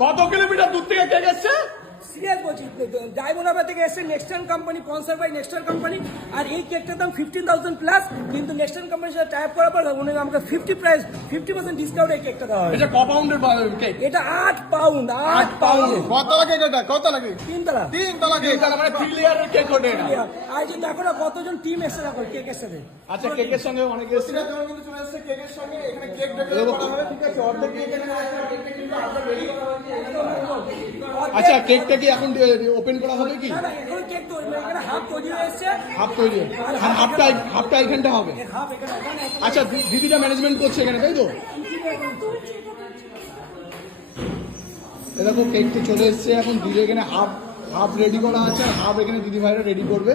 কত কিলোমিটার দূর থেকে কে গেছে? ডায়মন্ডাবা থেকে এসছে Nexton company sponsor by Nexton company আর এই কেকটার দাম ফিফটিন থাউজেন্ড প্লাস কিন্তু নেক্সটন কোম্পানির সাথে টাইপ করার পর উনি আমাকে fifty price fifty percent discount এই কেকটা দেওয়া হয় এটা ক পাউন্ডের কেক এটা আট পাউন্ড আট পাউন্ড কত লাগে এটা? কত লাগে তিনতলা। তিন তলা কেক মানে থ্রি লেয়ারের কেক ওঠে এটা। আর যে দেখো না কতজন টিম এসে দেখো কেকের সাথে। আচ্ছা কেকের সঙ্গে অনেকে এসছে। কিন্তু চলে এসছে কেকের সঙ্গে এখানে কেক ডেকোরেট করা হবে। ঠিক আছে অর্ধেক কেক এখানে আছে আর কেকটা কিন্তু আমরা রেডি করা হয়েছে আচ্ছা কেকটা কি এখন ওপেন করা হবে কি? না না এখন কেক তো এখানে হাফ তৈরি হয়েছে হাফ তৈরি হাফটা হাফটা এখানটা হবে। আচ্ছা দিদিটা ম্যানেজমেন্ট করছে এখানে তাই তো? এরকম কেকটা চলে এসছে। এখন দিদি এখানে হাফ হাফ রেডি করা আছে হাফ এখানে দিদিভাইরা রেডি করবে।